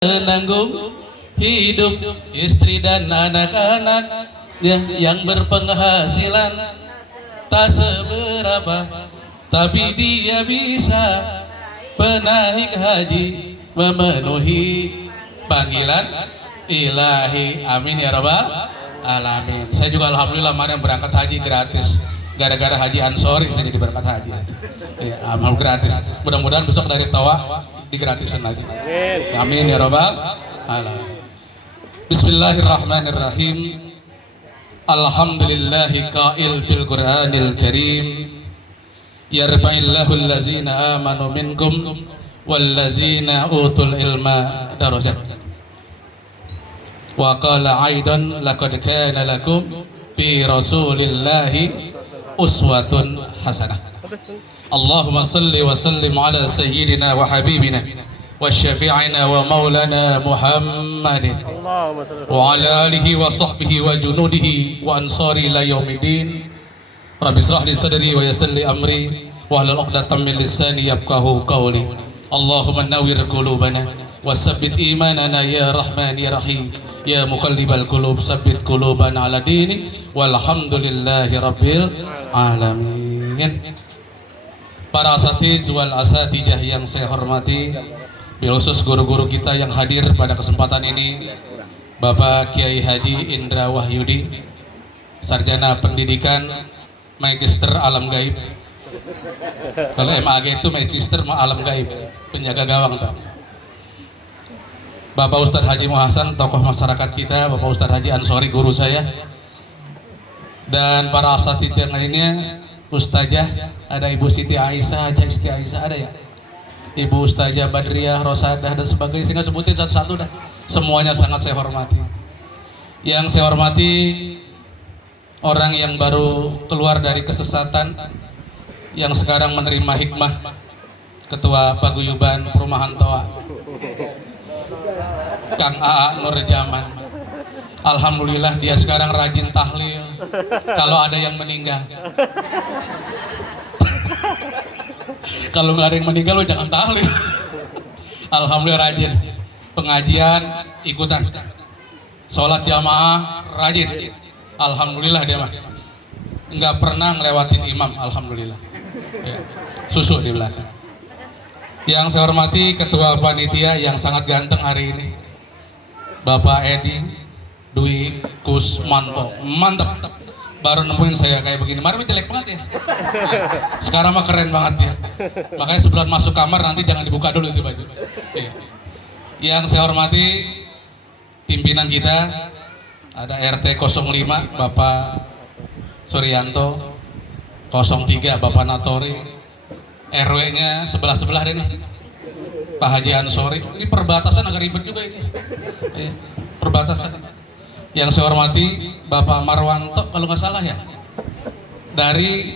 menanggung hidup istri dan anak-anak yang berpenghasilan tak seberapa, tapi dia bisa penaik haji memenuhi panggilan ilahi. Amin ya rabbal alamin. Saya juga alhamdulillah kemarin berangkat haji gratis, gara-gara Haji Ansori saya jadi berangkat haji. Ya, amal gratis. Mudah-mudahan besok dari Tawa digratisin lagi. Amin ya rabbal alamin. Bismillahirrahmanirrahim. Alhamdulillahi qail bil Qur'anil Karim. Yarfa'illahu allazina amanu minkum wallazina utul ilma darajat. Wa qala aidan laqad kana lakum fi rasulillahi uswatun hasanah. Allahumma salli wa sallim ala sayyidina wa habibina wa syafi'ina wa maulana Muhammadin wa ala alihi wa sahbihi wa junudihi wa ansari ila yaumiddin. Rabbi israh li sadri wa yassir li amri wa hlul 'uqdatam min lisani yafqahu qawli. Allahumma nawwir qulubana wa tsabbit imanana ya Rahman ya Rahim ya muqallibal qulub tsabbit qulubana ala dini walhamdulillahi rabbil alamin. Para asatiz wal asatijah yang saya hormati, khusus guru-guru kita yang hadir pada kesempatan ini, Bapak Kiai Haji Indra Wahyudi, Sarjana Pendidikan, Magister Alam Gaib. Kalau MAG itu Magister Alam Gaib, penjaga gawang tak. Bapak Ustadz Haji Muhasan, tokoh masyarakat kita, Bapak Ustadz Haji Ansori, guru saya, dan para asatidz yang lainnya, Ustazah, ada Ibu Siti Aisyah, Haji Siti Aisyah, ada ya? Ibu Ustazah Badriah, Rosadah, dan sebagainya, sehingga sebutin satu-satu dah. Semuanya sangat saya hormati. Yang saya hormati, orang yang baru keluar dari kesesatan, yang sekarang menerima hikmah, Ketua Paguyuban Perumahan Toa, Kang AA Nurjaman. Alhamdulillah dia sekarang rajin tahlil kalau ada yang meninggal. Kalau nggak ada yang meninggal lo jangan tahlil. Alhamdulillah rajin. Pengajian ikutan, sholat jamaah rajin. Alhamdulillah dia mah nggak pernah ngelewatin imam. Alhamdulillah ya. Susu di belakang. Yang saya hormati Ketua Panitia yang sangat ganteng hari ini, Bapak Edi Dwi Kusmanto, mantap. Baru nemuin saya kayak begini. Kemarin jelek banget ya. Sekarang mah keren banget ya. Makanya sebelum masuk kamar nanti jangan dibuka dulu itu baju. Ya. Yang saya hormati pimpinan kita, ada RT 05 Bapak Suryanto, 03 Bapak Natori, RW-nya sebelah-sebelah deh nih, Pak Haji Ansori. Ini perbatasan agak ribet juga ini. Ya, perbatasan. Yang saya hormati Bapak Marwanto, kalau nggak salah ya, dari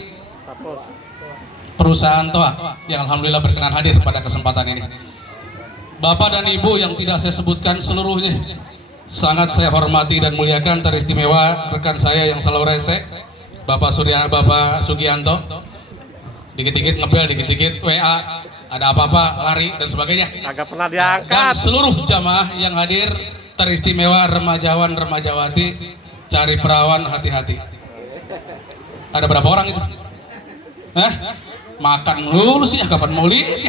perusahaan Toa, yang alhamdulillah berkenan hadir pada kesempatan ini. Bapak dan Ibu yang tidak saya sebutkan seluruhnya, sangat saya hormati dan muliakan. Teristimewa rekan saya yang selalu rese, Bapak Sugianto, dikit-dikit ngebel, dikit-dikit WA, ada apa-apa lari dan sebagainya. Agak pernah diangkat. Dan seluruh jamaah yang hadir, teristimewa remajawan remajawati, cari perawan hati-hati. Ada berapa orang itu? Hah? Makan dulu sih, kapan mau lihat?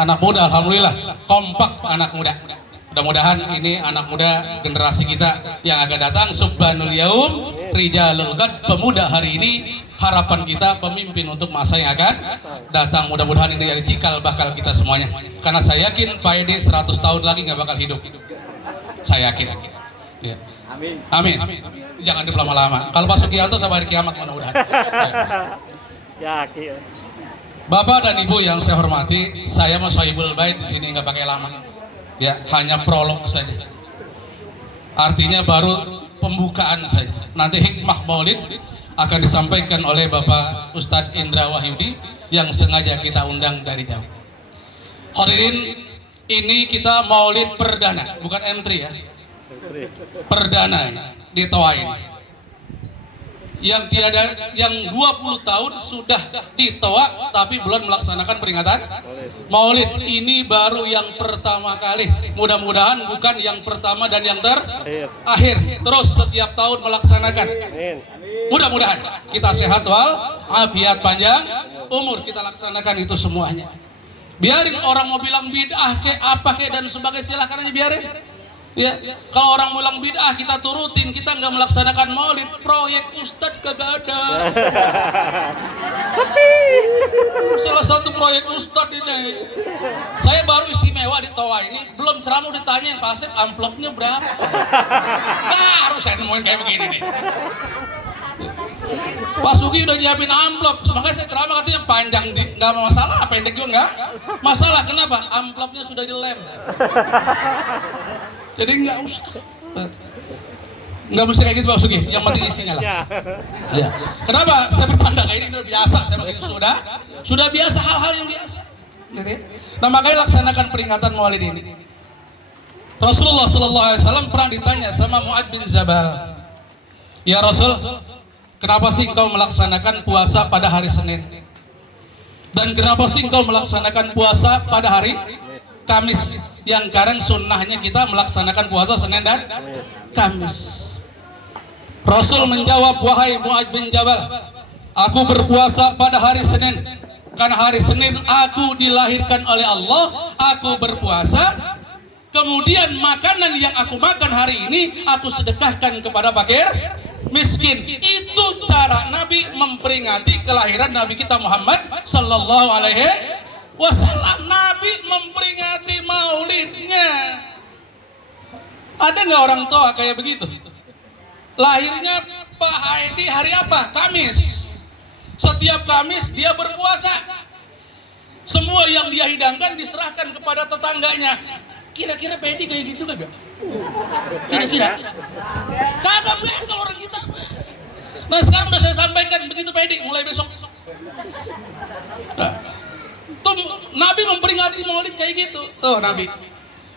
Anak muda, alhamdulillah kompak anak muda. Mudah-mudahan ini anak muda generasi kita yang akan datang. Subhanul yaum rijalul qad, pemuda hari ini harapan kita pemimpin untuk masa yang akan datang. Mudah-mudahan ini jadi cikal bakal kita semuanya. Karena saya yakin Pak Edi 100 tahun lagi nggak bakal hidup. Saya yakin. Ya. Amin. Jangan hidup lama-lama. Kalau Pak Sugianto sampai hari kiamat mudah-mudahan. Ya. Yakin. Bapak dan Ibu yang saya hormati, saya mau Sohibul Bait di sini nggak pakai lama. Ya, hanya prolog saja. Artinya baru pembukaan saja. Nanti hikmah Maulid akan disampaikan oleh Bapak Ustadz Indra Wahyudi yang sengaja kita undang dari jauh. Hadirin, ini kita Maulid perdana, bukan M3 ya. Perdana di Toa ini. yang tiada, yang 20 tahun sudah ditolak tapi belum melaksanakan peringatan Maulid. Ini baru yang pertama kali. Mudah-mudahan bukan yang pertama dan yang terakhir. Terus setiap tahun melaksanakan. Mudah-mudahan kita sehat wal afiat, panjang umur, kita laksanakan itu semuanya. Biarin orang mau bilang bid'ah ke apa ke dan sebagainya, silahkan aja biarin. Ya, kalau orang bilang bid'ah kita turutin, kita nggak melaksanakan maulid, proyek ustadz kagak ada. Salah satu proyek ustadz ini, saya baru istimewa di Toa ini, belum ceramah ditanyain Pak Asep amplopnya berapa. Nah, harus saya nemuin kayak begini nih. Pak Sugi udah nyiapin amplop, makanya saya ceramah katanya panjang, nggak masalah, pendek juga nggak masalah. Kenapa? Amplopnya sudah dilem. Jadi nggak mesti kayak gitu Pak Sugi, yang penting isinya lah. Ya. Kenapa saya bertanda kayak ini udah biasa, saya begitu sudah biasa, hal-hal yang biasa. Gitu. Nah makanya laksanakan peringatan Maulid ini. Rasulullah SAW pernah ditanya sama Mu'ad bin Jabal, ya Rasul, kenapa sih engkau melaksanakan puasa pada hari Senin? Dan kenapa sih engkau melaksanakan puasa pada hari Kamis? Yang sekarang sunnahnya kita melaksanakan puasa Senin dan Kamis. Rasul menjawab, wahai Mu'adz bin Jabal, aku berpuasa pada hari Senin karena hari Senin aku dilahirkan oleh Allah, aku berpuasa, kemudian makanan yang aku makan hari ini aku sedekahkan kepada fakir miskin. Itu cara Nabi memperingati kelahiran Nabi kita Muhammad sallallahu alaihi wasallam. Nabi memperingati maulidnya. Ada nggak orang tua kayak begitu? Lahirnya Pak Haidi hari apa? Kamis. Setiap Kamis dia berpuasa. Semua yang dia hidangkan diserahkan kepada tetangganya. Kira-kira Pak Haidi kayak gitu nggak? Kira-kira? Kagak begitu orang kita. Nah sekarang udah saya sampaikan begitu Pak Haidi, mulai besok. Nah, tuh Nabi memperingati maulid kayak gitu. Tuh Nabi.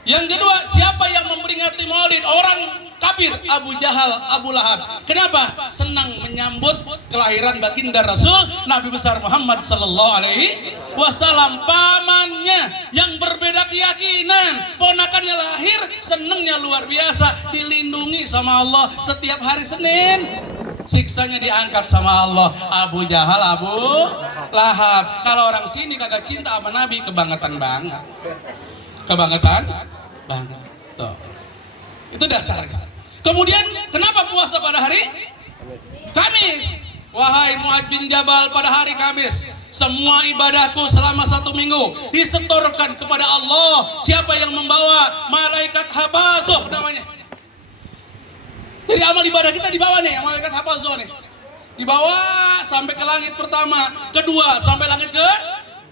Yang kedua, siapa yang memperingati maulid? Orang kafir, Abu Jahal, Abu Lahab. Kenapa? Senang menyambut kelahiran baginda Rasul Nabi besar Muhammad sallallahu alaihi wasallam. Pamannya yang berbeda keyakinan, ponakannya lahir, senengnya luar biasa, dilindungi sama Allah setiap hari Senin. Siksanya diangkat sama Allah. Abu Jahal, Abu Lahab. Kalau orang sini kagak cinta sama Nabi, kebangetan banget. Kebangetan banget. Tuh. Itu dasarnya. Kemudian kenapa puasa pada hari Kamis? Wahai Mu'adz bin Jabal, pada hari Kamis semua ibadahku selama 1 minggu disetorkan kepada Allah. Siapa yang membawa? Malaikat Habasuh namanya. Jadi amal ibadah kita dibawa nih, malaikat Hafazoh nih. Dibawa sampai ke langit pertama, kedua, sampai langit ke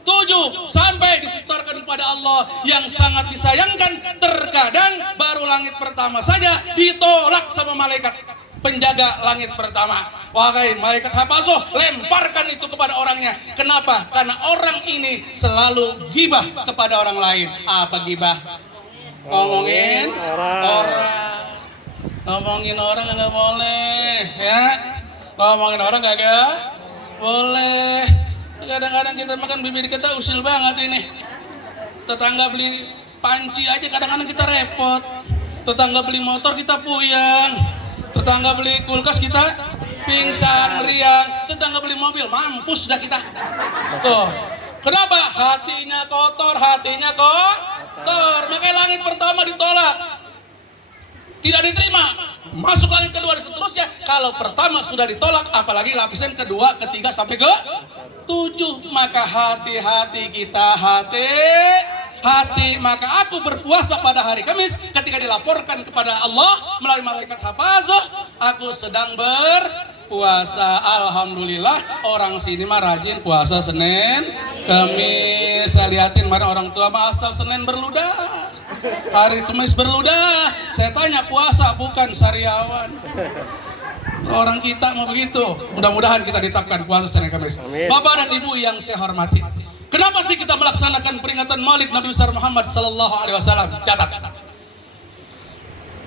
7, sampai disetorkan kepada Allah. Yang sangat disayangkan, terkadang baru langit pertama saja ditolak sama malaikat penjaga langit pertama. Wahai malaikat Hafazoh, lemparkan itu kepada orangnya. Kenapa? Karena orang ini selalu gibah kepada orang lain. Apa gibah? Ngomongin orang. Ngomongin orang nggak boleh, ya. Ngomongin orang nggak boleh. Kadang-kadang kita makan bibir kita usil banget ini. Tetangga beli panci aja kadang-kadang kita repot. Tetangga beli motor kita puyeng. Tetangga beli kulkas kita pingsan, riang. Tetangga beli mobil, mampus dah kita. Tuh. Kenapa? Hatinya kotor, hatinya kotor. Makanya langit pertama ditolak. Tidak diterima, masuk langit kedua dan seterusnya. Kalau pertama sudah ditolak, apalagi lapisan kedua, ketiga sampai ke 7. Maka hati-hati kita, hati. Maka aku berpuasa pada hari Kamis ketika dilaporkan kepada Allah melalui malaikat Hafazoh, aku sedang berpuasa. Alhamdulillah orang sini mah rajin puasa Senin, Kamis. Saya liatin mana orang tua mah asal Senin berludah, hari Kamis berludah. Saya tanya puasa bukan sariawan. Orang kita mau begitu. Mudah-mudahan kita ditetapkan puasa Senin Kamis. Bapak dan Ibu yang saya hormati, kenapa sih kita melaksanakan peringatan Maulid Nabi besar Muhammad sallallahu alaihi wasallam? Catat.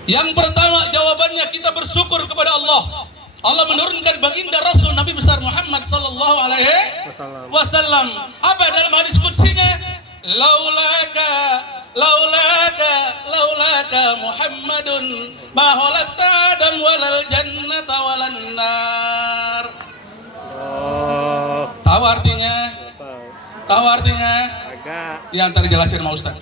Yang pertama jawabannya kita bersyukur kepada Allah. Allah menurunkan baginda Rasul Nabi besar Muhammad sallallahu alaihi wasallam. Apa dalam hadis qudsinya? Laulaka Muhammadun ma khalaqta adam walal jannata walan nar. Tahu artinya? Tahu artinya? Yang tadi jelasin sama Ustaz.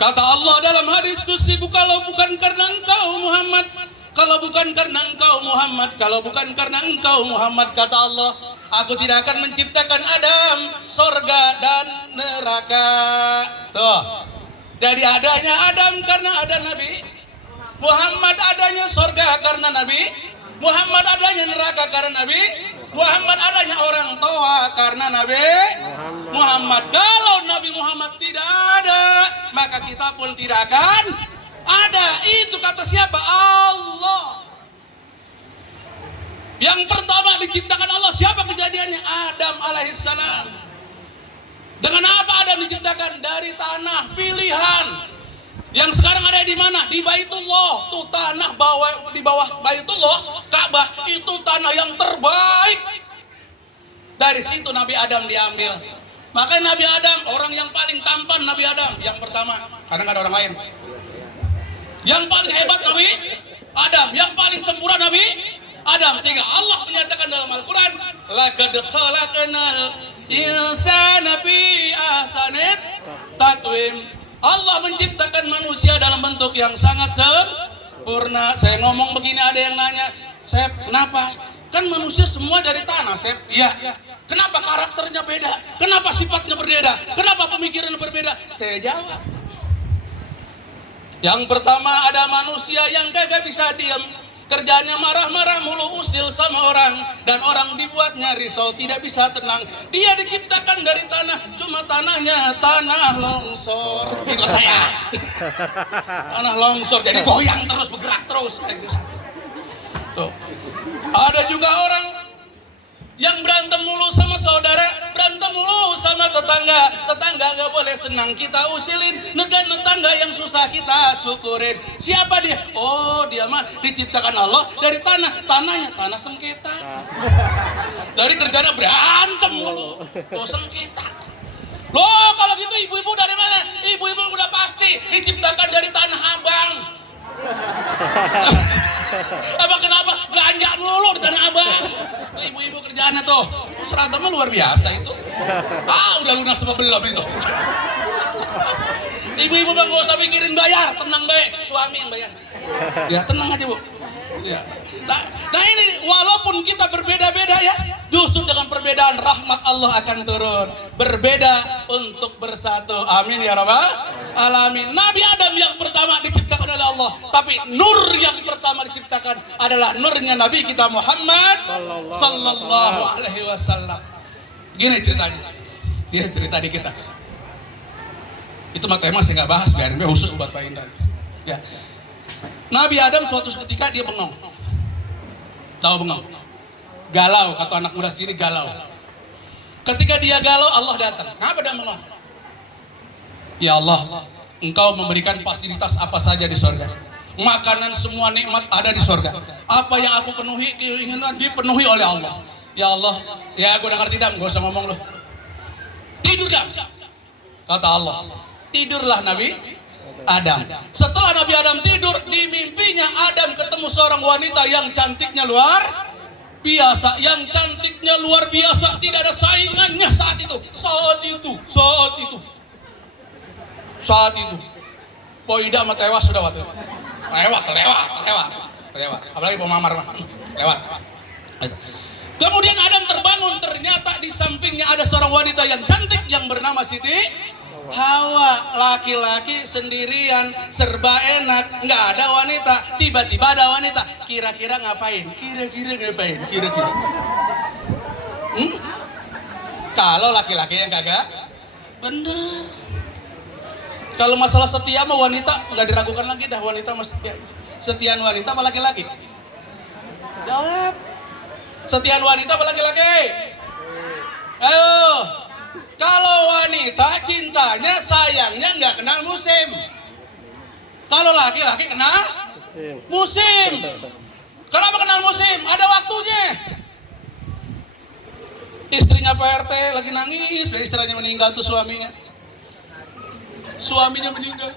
Kata Allah dalam hadis qudsi, kalau bukan karena engkau Muhammad, kalau bukan karena engkau Muhammad, kalau bukan karena engkau Muhammad, kata Allah, aku tidak akan menciptakan Adam, sorga dan neraka. Tuh. Jadi adanya Adam karena ada Nabi Muhammad, adanya sorga karena Nabi Muhammad, adanya neraka karena Nabi Muhammad, adanya orang tua karena Nabi Muhammad. Kalau Nabi Muhammad tidak ada, maka kita pun tidak akan ada. Itu kata siapa? Allah. Yang pertama diciptakan Allah, siapa kejadiannya? Adam alaihissalam. Dengan apa Adam diciptakan? Dari tanah pilihan. Yang sekarang ada di mana? Di Baitullah. Itu tanah di bawah Baitullah, Ka'bah, itu tanah yang terbaik. Dari situ Nabi Adam diambil. Makanya Nabi Adam, orang yang paling tampan Nabi Adam yang pertama, karena nggak ada orang lain. Yang paling hebat Nabi Adam, yang paling sempurna Nabi Adam. Sehingga Allah menyatakan dalam Al-Quran, laqad khalaqnal insana fi ahsani taqwim. Allah menciptakan manusia dalam bentuk yang sangat sempurna. Saya ngomong begini, ada yang nanya, Sep, kenapa? Kan manusia semua dari tanah, Sep. Iya. Kenapa karakternya beda? Kenapa sifatnya berbeda? Kenapa pemikirannya berbeda? Saya jawab. Yang pertama, ada manusia yang kagak bisa diam. Kerjanya marah-marah mulu, usil sama orang, dan orang dibuatnya risau, tidak bisa tenang. Dia diciptakan dari tanah, cuma tanahnya tanah longsor. Itu saya. Tanah longsor, jadi goyang terus, bergerak terus. Tuh. Ada juga orang yang berantem mulu sama saudara, berantem mulu sama tetangga. Tetangga gak boleh senang, kita usilin. Tetangga yang susah kita syukurin. Siapa dia? Oh, dia mah diciptakan Allah dari tanah. Tanahnya tanah sengketa. Dari kerjanya berantem mulu. Oh, sengketa. Loh, kalau gitu ibu-ibu dari mana? Ibu-ibu udah pasti diciptakan dari tanah abang. Apa kenapa belanja mulu di Tanah Abang? Ibu-ibu kerjaannya tuh, seragamnya luar biasa itu. Udah lunas semua belum itu. Ibu-ibu bang gak usah mikirin bayar, tenang baik, suami yang bayar. Ya tenang aja bu. Ya. Nah ini walaupun kita berbeda-beda ya, justru dengan perbedaan rahmat Allah akan turun. Berbeda untuk bersatu. Amin ya rabbal alamin. Nabi Adam yang pertama diciptakan oleh Allah, tapi nur yang pertama diciptakan adalah nurnya Nabi kita Muhammad sallallahu alaihi wasallam. Gini ceritanya. Dia cerita di kita. Itu mah tema saya nggak bahas, biarin khusus buat Pak Indah. Ya. Nabi Adam suatu ketika dia bengong. Tahu bengong? Galau, kata anak muda sini galau. Ketika dia galau, Allah datang. Kenapa dia bengong? Ya Allah, Engkau memberikan fasilitas apa saja di sorga. Makanan semua nikmat ada di sorga. Apa yang aku penuhi, keinginan dipenuhi oleh Allah. Ya Allah, ya gue udah ngerti dah, gak usah ngomong lu. Tidur dah, kata Allah. Tidurlah Nabi Adam. Setelah Nabi Adam tidur, di mimpinya Adam ketemu seorang wanita yang cantiknya luar biasa. Yang cantiknya luar biasa, tidak ada saingannya saat itu. Saat itu. Poida sama tewas sudah waktu itu. Lewat. Apalagi pemamar mah. Lewat. Kemudian Adam terbangun, ternyata di sampingnya ada seorang wanita yang cantik yang bernama Siti Hawa. Laki-laki sendirian, serba enak, nggak ada wanita. Tiba-tiba ada wanita. Kira-kira ngapain? Kalau laki-laki yang kagak bener. Kalau masalah setia sama wanita nggak diragukan lagi dah, wanita mesti setia. Setiaan wanita apa laki-laki? Jawab. Setiaan wanita apa laki-laki? Ayo. Kalau wanita cintanya, sayangnya nggak kenal musim. Kalau laki-laki kenal musim. Kenapa kenal musim? Ada waktunya. Istrinya Pak RT lagi nangis, istrinya meninggal tuh suaminya. Suaminya meninggal.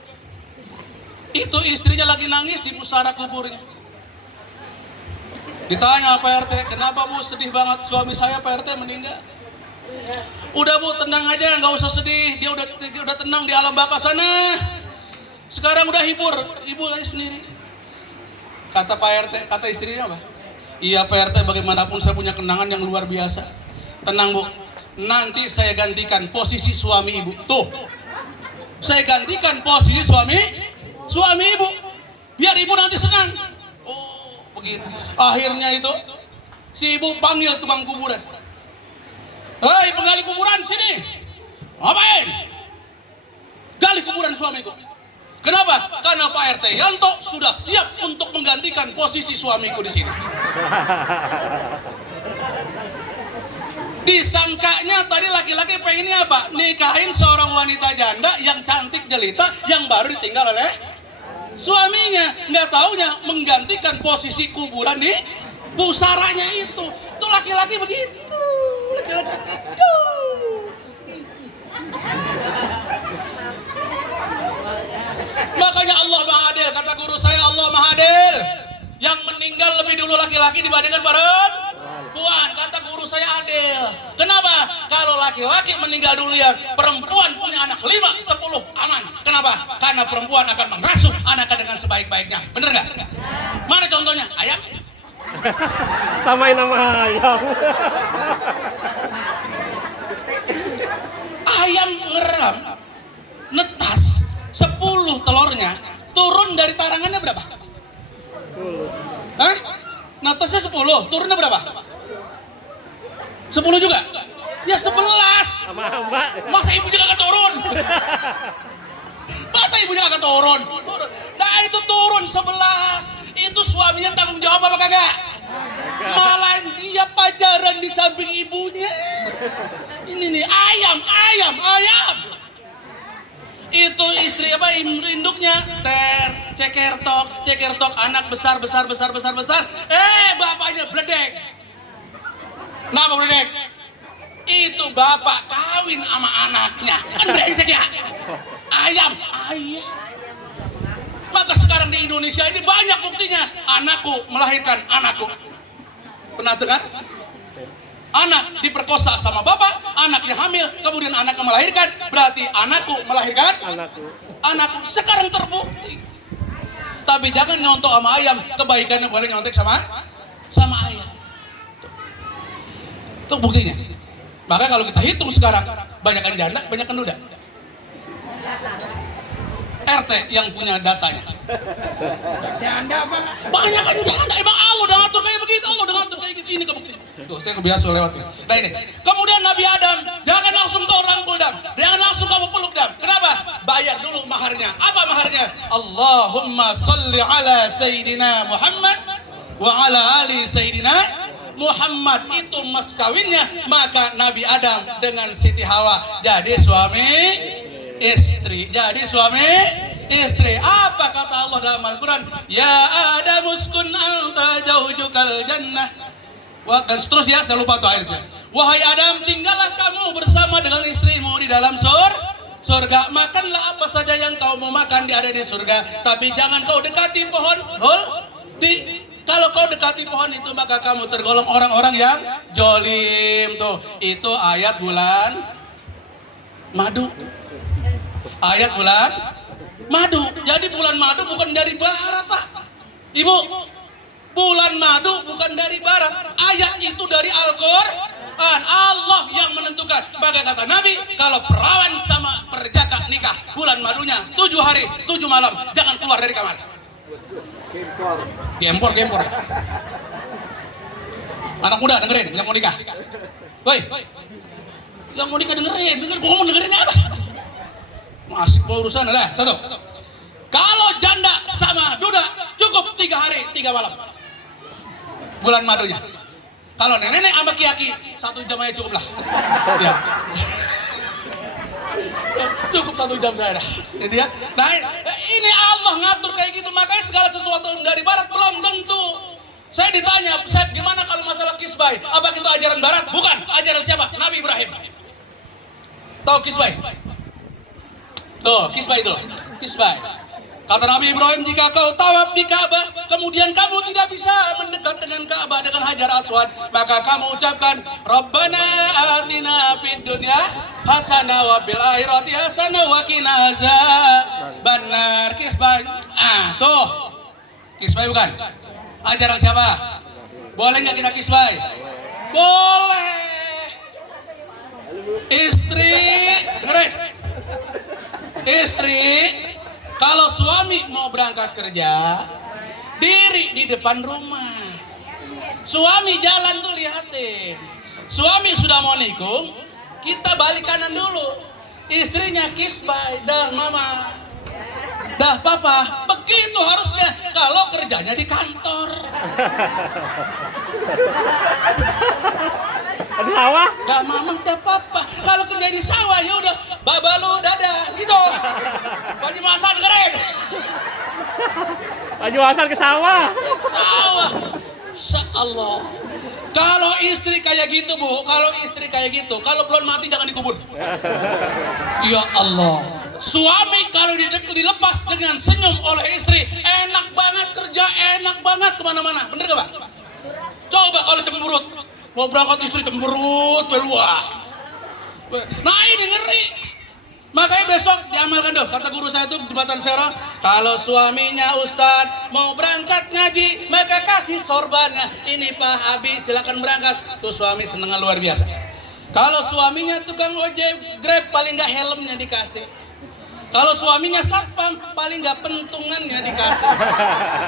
Itu istrinya lagi nangis di pusara kuburnya. Ditanya Pak RT, kenapa Bu sedih banget suami saya Pak RT meninggal? Udah Bu, tenang aja, nggak usah sedih. Dia udah tenang di alam baka sana. Sekarang udah hibur, ibu aja sendiri. Kata Pak RT, kata istrinya apa? Iya Pak RT, bagaimanapun saya punya kenangan yang luar biasa. Tenang Bu, nanti saya gantikan posisi suami ibu. Tuh, saya gantikan posisi suami ibu, biar ibu nanti senang. Oh, begitu. Akhirnya itu si ibu panggil tukang kuburan. Hei penggali kuburan, sini. Ngapain? Gali kuburan suamiku. Kenapa? Karena Pak RT Yanto sudah siap untuk menggantikan posisi suamiku di sini. Disangkanya tadi laki-laki pengennya apa? Nikahin seorang wanita janda yang cantik jelita yang baru ditinggal oleh suaminya. Nggak taunya menggantikan posisi kuburan di pusaranya itu. Tuh laki-laki begitu. Laki-laki begitu. Makanya Allah Maha Adil, kata guru saya, Allah Maha Adil. Yang meninggal lebih dulu laki-laki dibandingkan perempuan. Kata guru saya adil. Kenapa? Kalau laki-laki meninggal dulu ya, perempuan punya anak 5, 10 aman. Kenapa? Karena perempuan akan mengasuh anaknya dengan sebaik-baiknya. Bener nggak? Mana contohnya? Ayam? Samain nama ayam. Ayam ngeram, netas 10 telurnya, turun dari tarangannya berapa? 10. Hah? Netasnya 10, turunnya berapa? 10 juga? Ya 11. Sama mbak. Masa ibunya kagak turun? Masa ibunya kagak turun? Nah itu turun 11. Itu suaminya tanggung jawab apa kagak? Malah dia pacaran di samping ibunya. Ini nih ayam. Itu istri apa induknya cekertok anak besar. Bapaknya bledek. Kenapa bledek? Itu bapak kawin sama anaknya. Kan brengsek ya? Ayam. Maka sekarang di Indonesia ini banyak buktinya. Anakku melahirkan anakku. Pernah dengar? Anak diperkosa sama bapak, anaknya hamil, kemudian anaknya melahirkan, berarti anakku melahirkan anakku. Sekarang terbukti. Tapi jangan nyontok sama ayam, kebaikannya boleh nyontek sama ayam. Itu buktinya. Maka kalau kita hitung sekarang, banyakan janda, banyakan duda. RT yang punya datanya. Janda apa? Banyakan janda, emang Allah udah ngatur kayak begitu, Allah udah ngatur kayak gitu. Ini kebuktian. Tuh, saya kebiasa lewat nih. Nah ini, kemudian Nabi Adam, jangan langsung kau rangkul dam, jangan langsung kamu peluk dam. Kenapa? Bayar dulu maharnya. Apa maharnya? Allahumma salli ala Sayyidina Muhammad wa ala ali Sayyidina Muhammad. Itu mas kawinnya. Maka Nabi Adam dengan Siti Hawa jadi suami istri. Apa kata Allah dalam Al-Quran? Ya Adam uskun anta jaujukal jannah. Dan seterusnya, saya lupa tuh akhirnya. Wahai Adam, tinggallah kamu bersama dengan istrimu di dalam surga. Makanlah apa saja yang kau mau makan, ada di surga. Tapi jangan kau dekati pohon. Kalau kau dekati pohon itu, maka kamu tergolong orang-orang yang jolim. Tuh, itu ayat bulan madu. Ayat bulan madu. Jadi bulan madu bukan dari barat, Pak. Ibu, bulan madu bukan dari barat. Ayat itu dari Al-Quran. Allah yang menentukan. Maka kata Nabi, kalau perawan sama perjaka nikah, bulan madunya 7 hari 7 malam, jangan keluar dari kamar. Gempor ya. Anak muda dengerin, yang mau nikah. Woi, yang mau nikah dengerin. Gua mau dengerin apa? Masih urusan ada satu. Kalau janda sama duda cukup 3 hari 3 malam bulan madunya. Kalau nenek sama kiaki 1 jam aja cukup lah. Ya. Cukup 1 jam saya dah. Gitu ya. Nah ini Allah ngatur kayak gitu, makanya segala sesuatu yang dari barat belum tentu Saya ditanya, Ustaz, gimana kalau masalah kisbay? Apa itu ajaran barat? Bukan, ajaran siapa? Nabi Ibrahim. Tahu kisbay? Tuh, kisbay itu. Kisbay. Kata Nabi Ibrahim, jika kau tawaf di Ka'bah, kemudian kamu tidak bisa mendekat dengan Ka'bah dengan Hajar Aswad, maka kamu ucapkan, Rabbana atina fid dunya hasanah wa fil akhirati hasanah wa qina azabannar. Kisbay. Tuh. Kisbay bukan? Ajaran siapa? Boleh nggak kita kisbay? Boleh. Istri, dengerin. Istri, kalau suami mau berangkat kerja, diri di depan rumah. Suami jalan tuh lihatin. Suami sudah mau nikung, kita balik kanan dulu. Istrinya kisbay, dah mama, dah papa. Begitu harusnya kalau kerjanya di kantor. Di sawah? Dah mama, dah papa. Kalau kerja di sawah ya udah babalu dadah gitu. Baju masak dengerin. Baju asal ke sawah. Sawah. Allah. Kalau istri kayak gitu, Bu, kalau istri kayak gitu, kalau belum mati jangan dikubur. Ya Allah. Suami kalau dilepas dengan senyum oleh istri, enak banget kerja, enak banget kemana-mana. Bener gak, Pak? Coba kalau cemberut, mau berangkat istri cemberut, wah. Nah ini ngeri. Makanya besok diamalkan dong, kata guru saya itu jembatan Serang, kalau suaminya Ustadz mau berangkat ngaji, maka kasih sorbannya. Ini Pak Habib silakan berangkat. Tuh suami seneng luar biasa. Kalau suaminya tukang ojek, Grab, paling nggak helmnya dikasih. Kalau suaminya satpam, paling nggak pentungannya dikasih.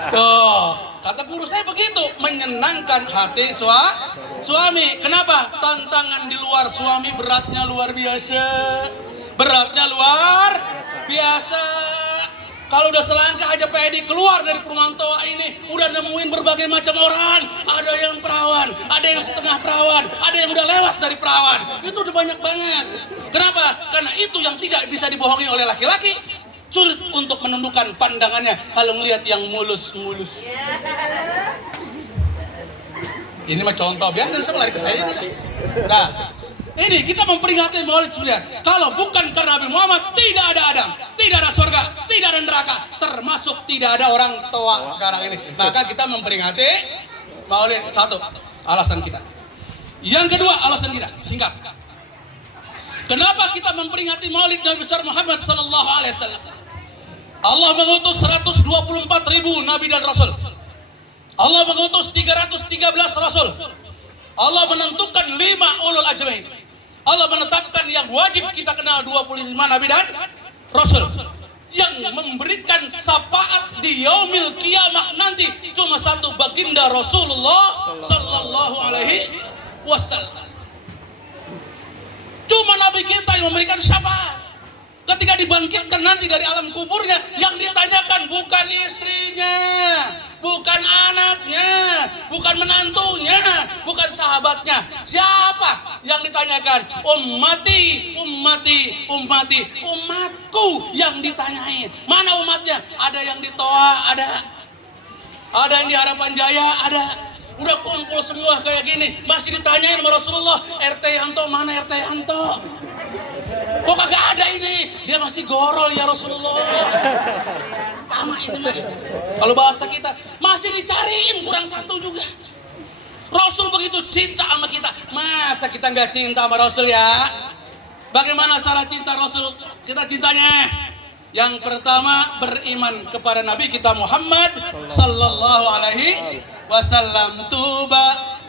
Tuh, kata guru saya begitu, menyenangkan hati suami. Kenapa? Tantangan di luar suami beratnya luar biasa. Beratnya luar biasa. Kalau udah selangkah aja Pak Edi keluar dari perumahan toa ini, udah nemuin berbagai macam orang. Ada yang perawan, ada yang setengah perawan, ada yang udah lewat dari perawan. Itu udah banyak banget. Kenapa? Karena itu yang tidak bisa dibohongi oleh laki-laki. Sulit untuk menundukkan pandangannya kalau melihat yang mulus-mulus. Ini mah contoh, biar bisa lari ke saya. Nah, ini kita memperingati Maulid Sulian. Kalau bukan karena Nabi Muhammad, tidak ada Adam, tidak ada surga, tidak ada neraka, termasuk tidak ada orang tua sekarang ini. Maka kita memperingati Maulid. Satu, alasan kita. Yang kedua, alasan kita, singkat. Kenapa kita memperingati Maulid Nabi besar Muhammad sallallahu alaihi wasallam? Allah mengutus 124.000 nabi dan rasul. Allah mengutus 313 rasul. Allah menentukan 5 ulul ajmain. Allah menetapkan yang wajib kita kenal 25 nabi dan rasul. Yang memberikan syafaat di yaumil kiamah nanti cuma satu, baginda Rasulullah sallallahu alaihi wasallam. Cuma nabi kita yang memberikan syafaat. Ketika dibangkitkan nanti dari alam kuburnya, yang ditanyakan bukan istrinya, bukan anaknya, bukan menantunya, bukan sahabatnya. Siapa yang ditanyakan? Ummati, ummati, ummati, umatku yang ditanyain. Mana umatnya? Ada yang di Toa, ada yang di Harapan Jaya, ada. Udah kumpul semua kayak gini, masih ditanyain sama Rasulullah, RT Yanto mana RT Yanto? Kok kagak ada ini? Dia masih gorol ya Rasulullah. Sama ini mah. Kalau bahasa kita masih dicariin kurang satu juga. Rasul begitu cinta sama kita. Masa kita nggak cinta sama Rasul ya? Bagaimana cara cinta Rasul? Kita cintanya. Yang pertama, beriman kepada Nabi kita Muhammad sallallahu alaihi wasallam. Tuba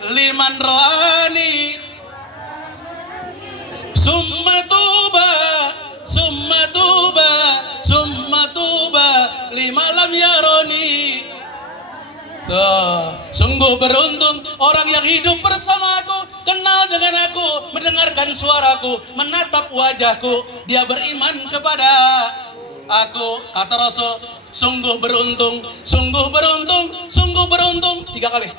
liman rohani. Summa tuba, summa tuba, summa tuba, lima lam yaroni. Tuh, sungguh beruntung orang yang hidup bersamaku, kenal dengan aku, mendengarkan suaraku, menatap wajahku, dia beriman kepada aku. Kata Rasul, sungguh beruntung, sungguh beruntung, sungguh beruntung. 3 kali.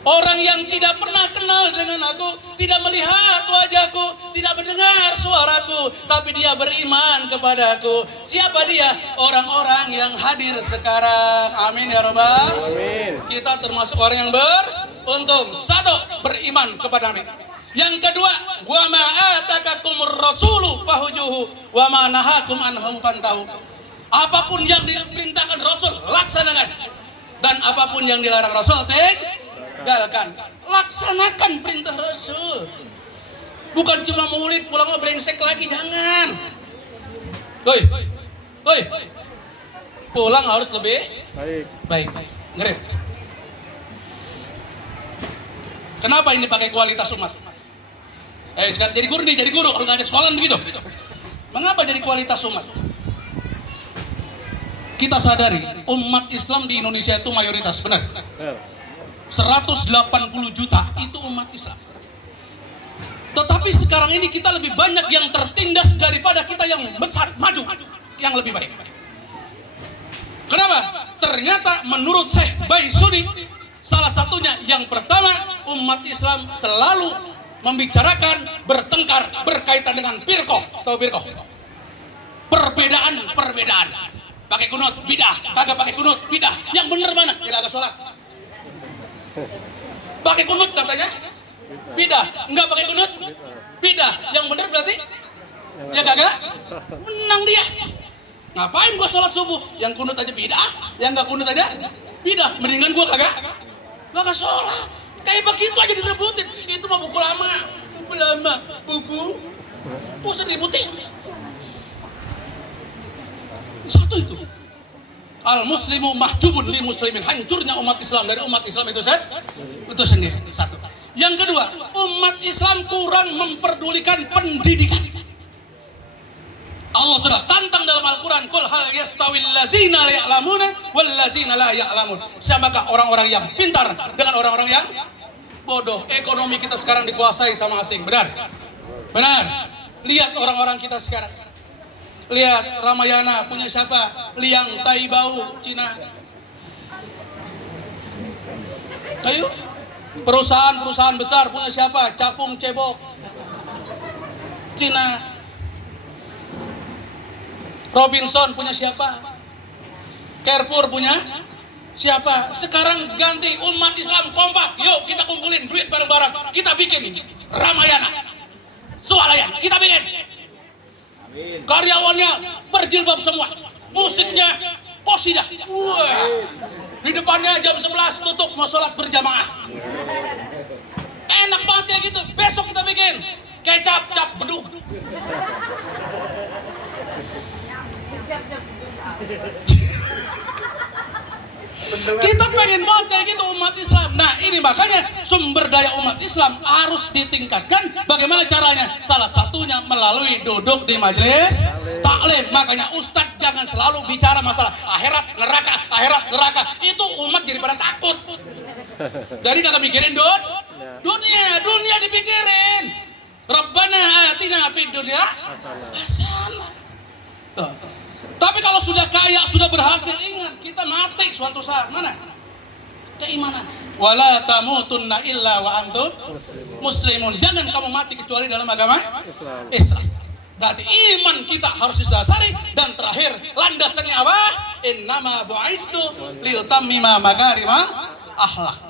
Orang yang tidak pernah kenal dengan aku, tidak melihat wajahku, tidak mendengar suaraku, tapi dia beriman kepadaku. Siapa dia? Orang-orang yang hadir sekarang. Amin ya Rabbal. Amin. Kita termasuk orang yang beruntung. Satu, beriman kepada Nabi. Yang kedua, wa ma atakakumur rasulu fahujuhu wa ma nahakum anhu fantahu. Apapun yang diperintahkan Rasul, laksanakan. Dan apapun yang dilarang Rasul, tinggalkan. Laksanakan perintah Rasul. Bukan cuma maulid pulang brengsek lagi, jangan. Woi. Pulang harus lebih baik. Ngerit. Kenapa ini pakai kualitas umat? Sekarang jadi guru kalau nggak ada sekolah begitu. Mengapa jadi kualitas umat? Kita sadari umat Islam di Indonesia itu mayoritas, benar. 180 juta itu umat Islam. Tetapi sekarang ini kita lebih banyak yang tertindas daripada kita yang besar, maju, yang lebih baik. Kenapa? Ternyata menurut Syekh Baisuni, salah satunya yang pertama, umat Islam selalu membicarakan, bertengkar berkaitan dengan firqah. Tahu firqah? Perbedaan. Pakai kunut, bidah. Kagak pakai kunut, bidah. Yang bener mana? Tidak ada sholat. Pakai kunut katanya, bidah. Enggak pakai kunut, bidah. Yang bener berarti? Ya kagak? Menang dia. Ngapain gua sholat subuh? Yang kunut aja bidah, yang enggak kunut aja bidah. Mendingan gua kagak sholat. Kayak begitu aja direbutin. Itu mah buku lama. Buku usah direbutin. Satu itu. Al muslimu mahjubun li muslimin. Hancurnya umat Islam dari umat Islam itu sendiri. Satu. Yang kedua, umat Islam kurang memperdulikan pendidikan. Allah sudah tantang dalam Al-Quran, qul hal yastawil ladzina la ya'lamuna wal ladzina la ya'lamun. Siapakah orang-orang yang pintar dengan orang-orang yang bodoh? Ekonomi kita sekarang dikuasai sama asing, benar? Lihat orang-orang kita sekarang. Lihat Ramayana punya siapa? Liang Taibau, Cina. Ayo, perusahaan besar punya siapa? Capung Cebok, Cina. Robinson punya siapa? Carrefour punya siapa? Sekarang ganti, umat Islam kompak. Yuk kita kumpulin duit bareng-bareng. Kita bikin Ramayana, Swalayan. Kita bikin. Karyawannya berjilbab semua. Musiknya qasidah. Wah. Di depannya jam 11 tutup, mau sholat berjamaah. Enak banget ya gitu. Besok kita bikin kecap cap beduk. Kita pengen banget kayak gitu umat Islam. Nah ini makanya sumber daya umat Islam harus ditingkatkan. Bagaimana caranya? Salah satunya melalui duduk di majelis taklim. Makanya ustadz jangan selalu bicara masalah akhirat neraka. Itu umat jadi pada takut. Jadi kagak mikirin dunia dipikirin. Rabbana atina fid dunya hasanah. Tapi kalau sudah kaya, sudah berhasil, ingat kita mati suatu saat. Mana? Keimanan. Wala tamutunna illa wa antum muslimun. Jangan kamu mati kecuali dalam agama Islam. Berarti iman kita harus disasari. Dan terakhir, landasannya apa? Innama bu'istu liutammima makarimal akhlak.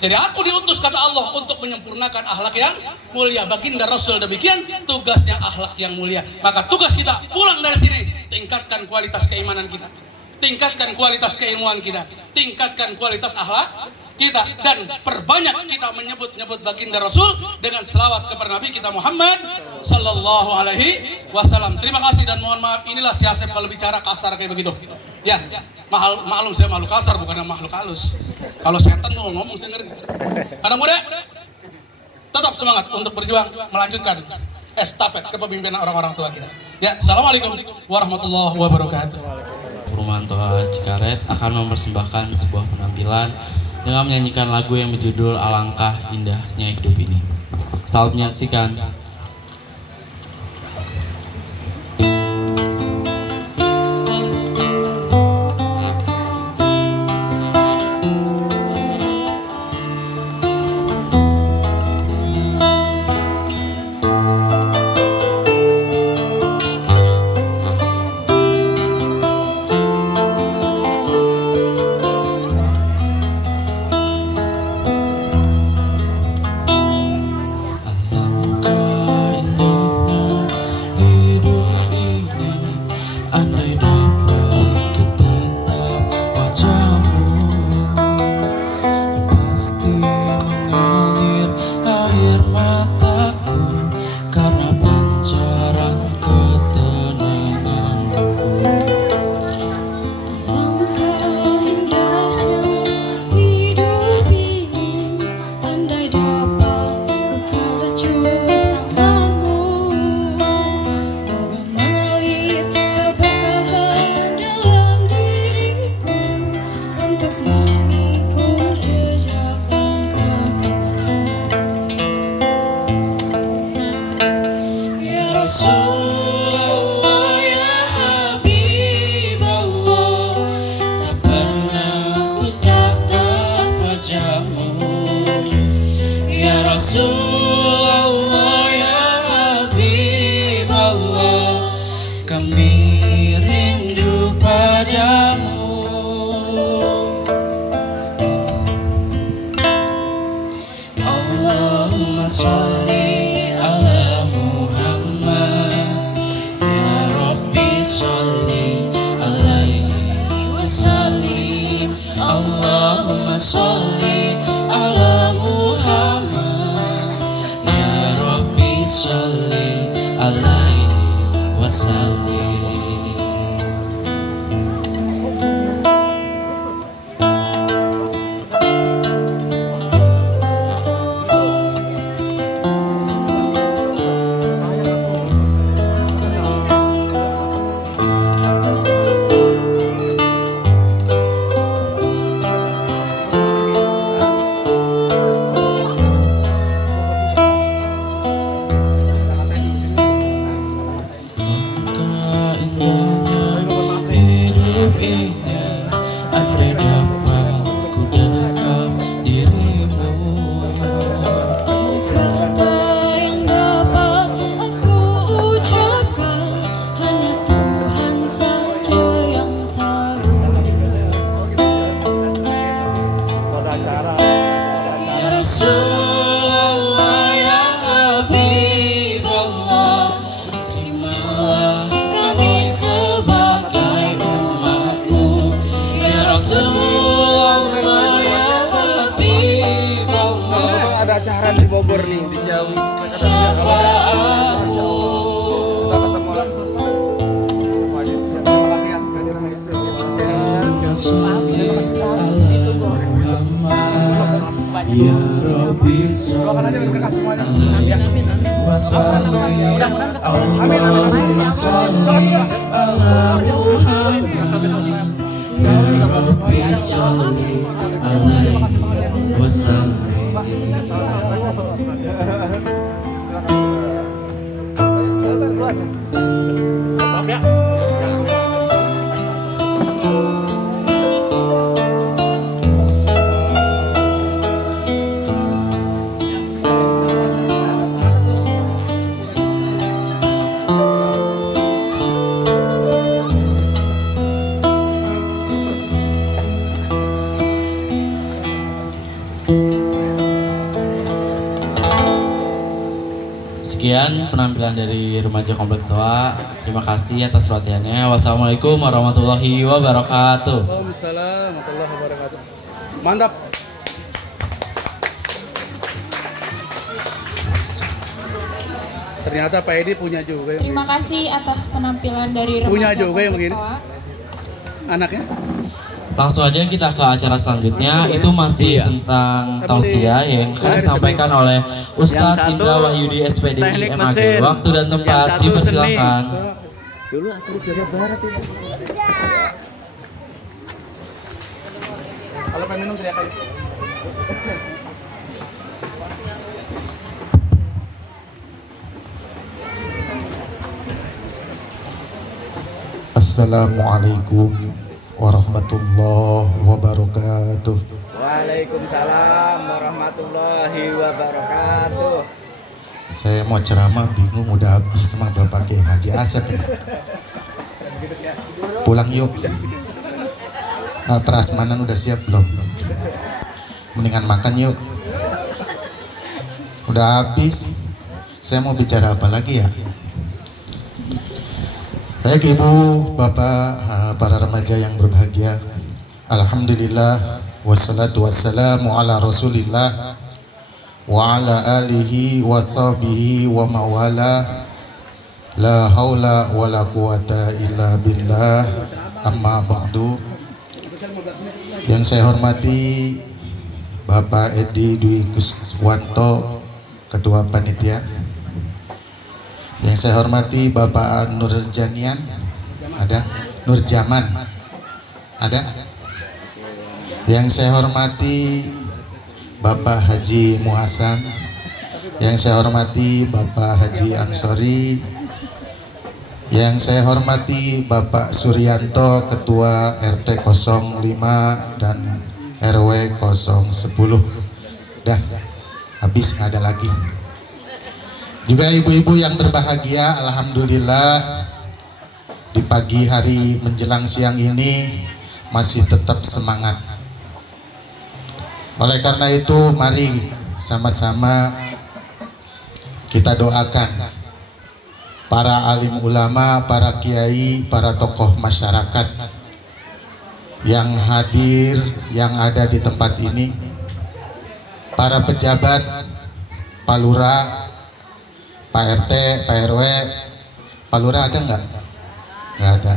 Jadi aku diutus kata Allah untuk menyempurnakan akhlak yang mulia. Baginda Rasul demikian, tugasnya akhlak yang mulia. Maka tugas kita pulang dari sini, tingkatkan kualitas keimanan kita, tingkatkan kualitas keilmuan kita, tingkatkan kualitas akhlak kita, dan perbanyak kita menyebut-nyebut baginda Rasul dengan selawat kepada Nabi kita Muhammad sallallahu alaihi wasallam. Terima kasih dan mohon maaf, inilah si Asep kalau bicara kasar kayak begitu. Ya, maklum saya makhluk kasar bukan makhluk halus. Kalau setan tuh ngomong saya ngerti. Anak muda, tetap semangat untuk berjuang melanjutkan estafet kepemimpinan orang-orang tua kita. Ya, assalamualaikum warahmatullahi wabarakatuh. Perumahan Toha Cikaret akan mempersembahkan sebuah penampilan dengan menyanyikan lagu yang berjudul Alangkah Indahnya Hidup Ini. Selamat menyaksikan. sholli ala Muhammad. Ya Rabbi sholli alaihi wasallim. Ada acara di Bogor nih, di Jawi. Syafaatmu. Kita ketemu langsung. Ya Rabbi sholli wa sallim ala Muhammad. Ya Rabbi sholli alaihi wasallim. Maaf ya. Sekian penampilan dari remaja Komplek Tua. Terima kasih atas perhatiannya. Wassalamualaikum warahmatullahi wabarakatuh. Waalaikumsalam warahmatullahi wabarakatuh. Mantap. Ternyata Pak Edi punya juga yang Terima kasih atas penampilan dari remaja Punya juga yang Komplek begini? Toa. anaknya. Langsung aja kita ke acara selanjutnya. Itu masih tentang tausiah yang akan disampaikan oleh Ustadz Indra Wahyudi SPDI Teknik MAG. mesin. Waktu dan tempat Yang satu dipersilakan. Dulu aku di Jawa Barat itu. Kalau pengen minum teriak aja. Assalamualaikum warahmatullahi wabarakatuh. Waalaikumsalam warahmatullahi wabarakatuh. Saya mau ceramah bingung udah habis sama Bapak Kiai Haji Asep. Pulang yuk. Prasmanan udah siap belum? Mendingan makan yuk. Udah habis. Saya mau bicara apa lagi ya? Baik Ibu, Bapak, para remaja yang berbahagia. Alhamdulillah, wassalatu wassalamu ala Rasulillah wa ala alihi wa sahbihi wa mawala. La haula wa la quwata illa billah. Amma ba'du. Yang saya hormati Bapak Edi Dwi Kuswanto, Ketua Panitia. Yang saya hormati Bapak Nur Janian, ada? Nur Jaman, ada? Yang saya hormati Bapak Haji Muhasan. Yang saya hormati Bapak Haji Ansori. Yang saya hormati Bapak Suryanto, Ketua RT 05 dan RW 010. Dah, habis nggak ada lagi. Juga ibu-ibu yang berbahagia, alhamdulillah di pagi hari menjelang siang ini masih tetap semangat. Oleh karena itu mari sama-sama kita doakan para alim ulama, para kiai, para tokoh masyarakat yang hadir, yang ada di tempat ini, para pejabat, Pak Lurah, Pak RT, Pak RW. Pak Lurah ada nggak? Nggak ada.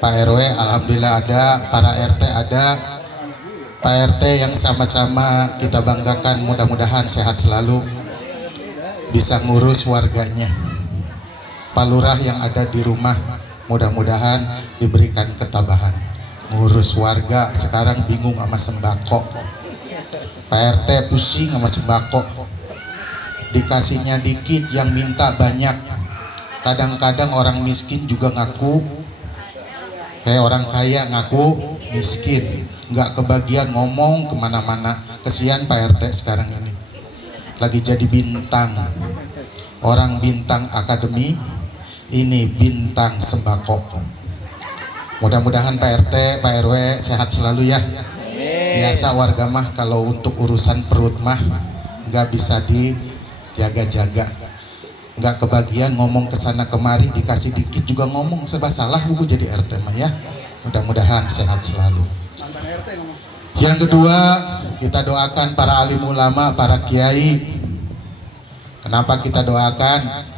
Pak RW alhamdulillah ada, para RT ada. Pak RT yang sama-sama kita banggakan, mudah-mudahan sehat selalu, bisa ngurus warganya. Pak Lurah yang ada di rumah, mudah-mudahan diberikan ketabahan ngurus warga. Sekarang bingung sama sembako. Pak RT pusing sama sembako, dikasihnya dikit, yang minta banyak. Kadang-kadang orang miskin juga ngaku kayak orang kaya, ngaku miskin, nggak kebagian ngomong kemana-mana. Kesian Pak RT sekarang ini lagi jadi bintang, orang bintang akademi, ini bintang sembako. Mudah-mudahan Pak RT, Pak RW sehat selalu ya. Biasa warga mah kalau untuk urusan perut mah nggak bisa dijaga-jaga, nggak kebagian ngomong kesana kemari, dikasih dikit juga ngomong serba salah. Buku jadi RT mah ya. Mudah-mudahan sehat selalu. Yang kedua, kita doakan para alim ulama, para kiai. Kenapa kita doakan?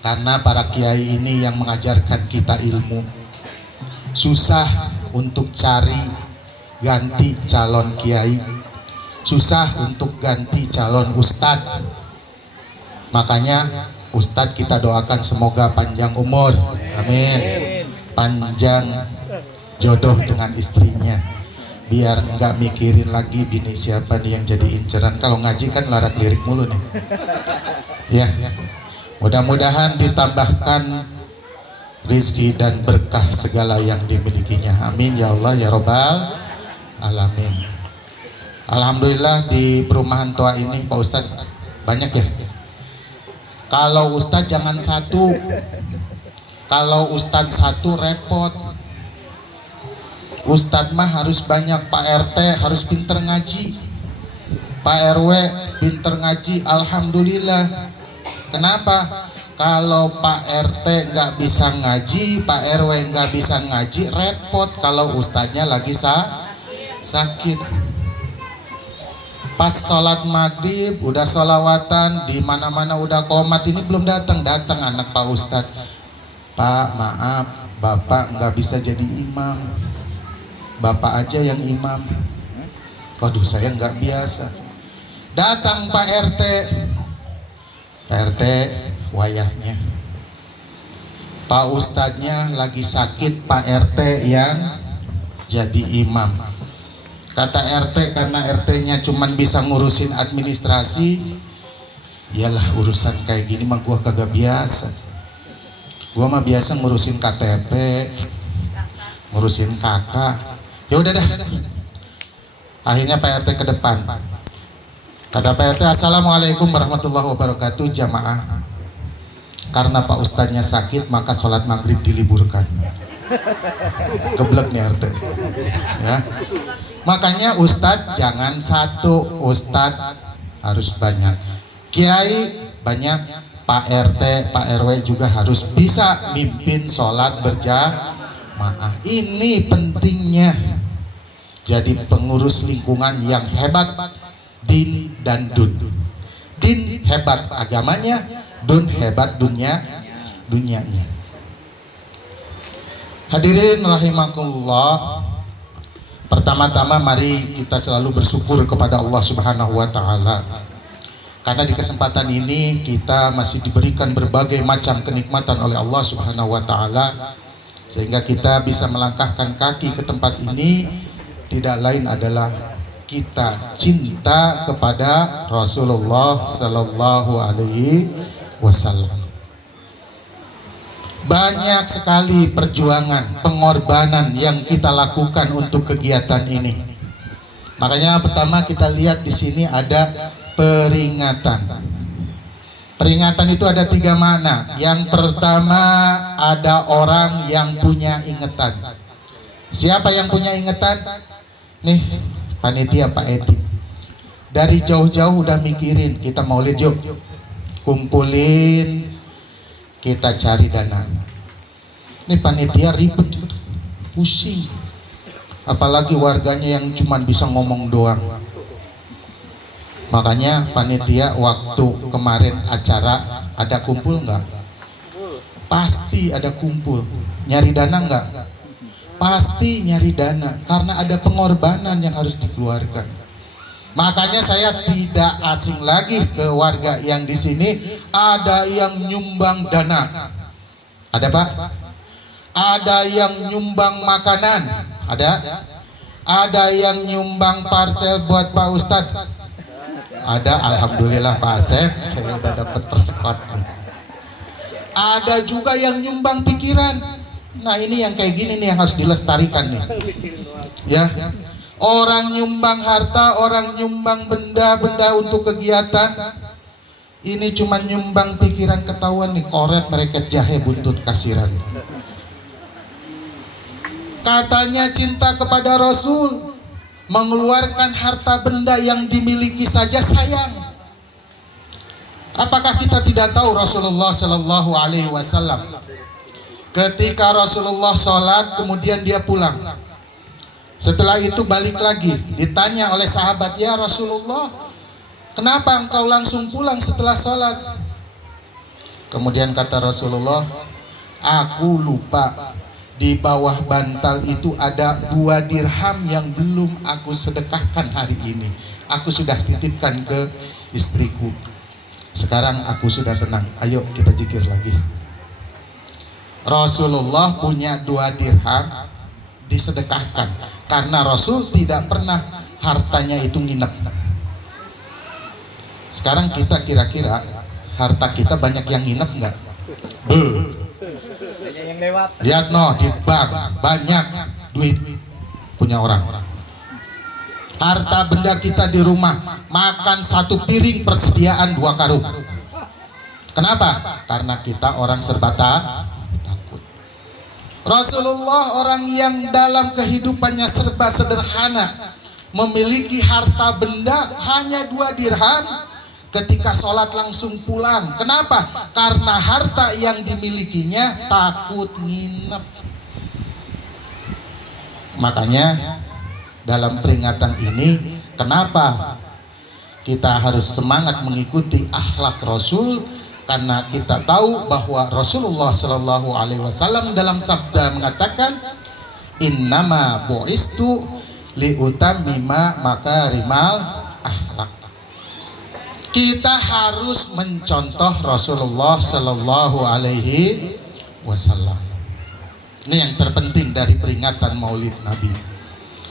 Karena para kiai ini yang mengajarkan kita ilmu. Susah untuk cari ganti calon kiai, susah untuk ganti calon ustadz. Makanya ustadz kita doakan semoga panjang umur, amin. Panjang jodoh dengan istrinya, biar nggak mikirin lagi bini siapa nih yang jadi inceran. Kalau ngaji kan larak lirik mulu nih ya. Mudah-mudahan ditambahkan rizki dan berkah segala yang dimilikinya, amin ya Allah ya Robbal alamin. Alhamdulillah di perumahan tua ini Pak Ustadz banyak ya. Kalau Ustadz jangan satu, kalau Ustadz satu repot. Ustadz mah harus banyak, Pak RT harus pinter ngaji, Pak RW pinter ngaji. Alhamdulillah. Kenapa? Kalau Pak RT nggak bisa ngaji, Pak RW nggak bisa ngaji, repot kalau ustadznya lagi sakit. Pas sholat maghrib udah sholawatan, di mana-mana udah komat, ini belum datang anak Pak Ustadz. Pak maaf, Bapak nggak bisa jadi imam, Bapak aja yang imam. Waduh saya nggak biasa. Datang Pak RT, Pak RT wayahnya, Pak Ustadznya lagi sakit, Pak RT yang jadi imam. Kata RT, karena RT-nya cuman bisa ngurusin administrasi. Iyalah urusan kayak gini mah gua kagak biasa. Gua mah biasa ngurusin KTP, ngurusin kakak. Ya udah dah. Akhirnya Pak RT ke depan. Kata Pak RT, Assalamualaikum warahmatullahi wabarakatuh jamaah. Karena Pak Ustadznya sakit maka sholat maghrib diliburkan. Geblek nih RT ya. Makanya Ustadz jangan satu, Ustadz harus banyak. Kiai banyak, Pak RT, Pak RW juga harus bisa mimpin sholat berjamaah. Ini pentingnya jadi pengurus lingkungan yang hebat, din dan dun. Din hebat agamanya, dun hebat dunianya. Hadirin rahimakumullah. Pertama-tama mari kita selalu bersyukur kepada Allah Subhanahu wa taala. Karena di kesempatan ini kita masih diberikan berbagai macam kenikmatan oleh Allah Subhanahu wa taala sehingga kita bisa melangkahkan kaki ke tempat ini. Tidak lain adalah kita cinta kepada Rasulullah sallallahu alaihi wasallam. Banyak sekali perjuangan, pengorbanan yang kita lakukan untuk kegiatan ini. Makanya pertama kita lihat di sini ada peringatan. Peringatan itu ada 3 makna. Yang pertama ada orang yang punya ingatan. Siapa yang punya ingatan? Nih, panitia Pak Edi. Dari jauh-jauh udah mikirin kita maulid yuk. Kumpulin, kita cari dana. Ini panitia ribet, pusing. apalagi warganya yang cuman bisa ngomong doang. Makanya panitia waktu kemarin acara ada kumpul nggak? Pasti ada kumpul. Nyari dana nggak? Pasti nyari dana, karena ada pengorbanan yang harus dikeluarkan. Makanya saya tidak asing lagi ke warga yang di sini. Ada yang nyumbang dana, ada Pak? Ada yang nyumbang makanan, ada yang nyumbang parcel buat Pak Ustadz, ada. Alhamdulillah Pak Asep, saya udah dapat persekot nih. Ada juga yang nyumbang pikiran. Nah ini yang kayak gini nih yang harus dilestarikan nih, ya. Orang nyumbang harta, orang nyumbang benda-benda untuk kegiatan. Ini cuma nyumbang pikiran, ketahuan nih koret mereka jahe buntut kasiran. Katanya cinta kepada Rasul, mengeluarkan harta benda yang dimiliki saja sayang. Apakah kita tidak tahu Rasulullah Shallallahu Alaihi Wasallam ketika Rasulullah sholat kemudian dia pulang, setelah itu balik lagi, ditanya oleh sahabat, ya Rasulullah, kenapa engkau langsung pulang setelah sholat? Kemudian kata Rasulullah, aku lupa di bawah bantal itu ada 2 dirham yang belum aku sedekahkan hari ini. Aku sudah titipkan ke istriku. Sekarang aku sudah tenang, ayo kita zikir lagi. Rasulullah punya 2 dirham disedekahkan, karena Rasul tidak pernah hartanya itu nginep. Sekarang kita kira-kira harta kita banyak yang nginep nggak? Yang lewat. Lihat no, di bank banyak duit punya orang. Harta benda kita di rumah, makan 1 piring persediaan 2 karung. Kenapa? Karena kita orang serba takut. Rasulullah orang yang dalam kehidupannya serba sederhana, memiliki harta benda hanya 2 dirham, ketika sholat langsung pulang. Kenapa? Karena harta yang dimilikinya takut nginep. Makanya dalam peringatan ini, kenapa kita harus semangat mengikuti akhlak Rasul? Karena kita tahu bahwa Rasulullah Shallallahu Alaihi Wasallam dalam sabda mengatakan, innama bu'istu liutammima makarimal akhlak. Kita harus mencontoh Rasulullah Shallallahu Alaihi Wasallam. Ini yang terpenting dari peringatan Maulid Nabi.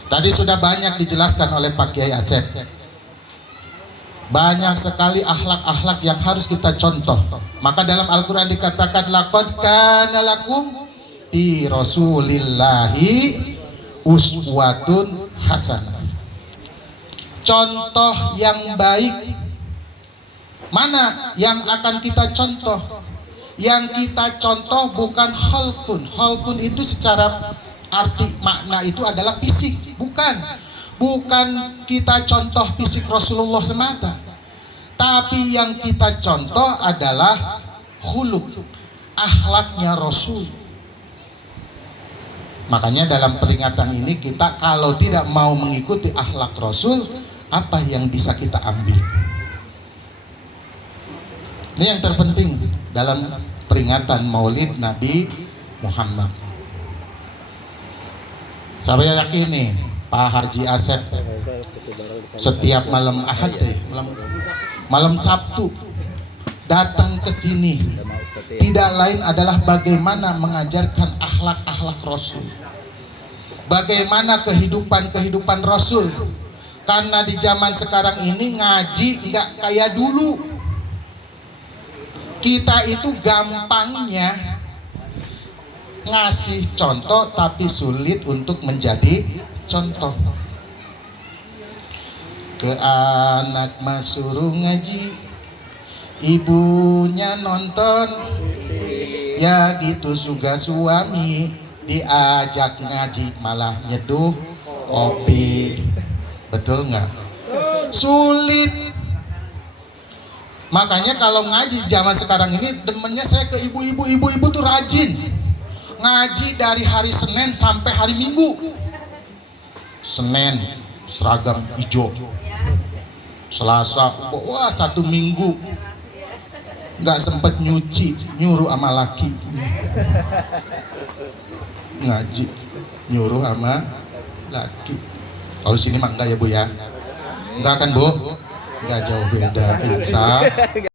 Tadi sudah banyak dijelaskan oleh Pak Kiai Asep. Banyak sekali akhlak-akhlak yang harus kita contoh. Maka dalam Al-Quran dikatakan, laqad kana lakum fi Rasulillahi uswatun hasanah. Contoh yang baik. Mana yang akan kita contoh? Yang kita contoh bukan khalqun. Khalqun itu secara arti makna itu adalah fisik, bukan kita contoh fisik Rasulullah semata, tapi yang kita contoh adalah khuluq, akhlaknya Rasul. Makanya dalam peringatan ini kita kalau tidak mau mengikuti akhlak Rasul, apa yang bisa kita ambil? Ini yang terpenting dalam peringatan Maulid Nabi Muhammad. Saya yakin nih Pak Haji Asep setiap malam Ahad malam Sabtu datang ke sini, tidak lain adalah bagaimana mengajarkan akhlak-akhlak Rasul, bagaimana kehidupan Rasul. Karena di zaman sekarang ini ngaji nggak kayak dulu. Kita itu gampangnya ngasih contoh tapi sulit untuk menjadi contoh. Ke anak mah suruh ngaji, ibunya nonton, ya gitu juga suami diajak ngaji malah nyeduh kopi. Betul nggak? Sulit. Makanya kalau ngaji zaman sekarang ini demennya saya ke ibu-ibu tuh rajin ngaji dari hari Senin sampai hari Minggu. Senin seragam hijau, Selasa wah 1 minggu nggak sempet nyuci, nyuruh sama laki ngaji, nyuruh sama laki. Kalau sini mah enggak ya Bu ya? Enggak kan Bu? Enggak jauh beda, insya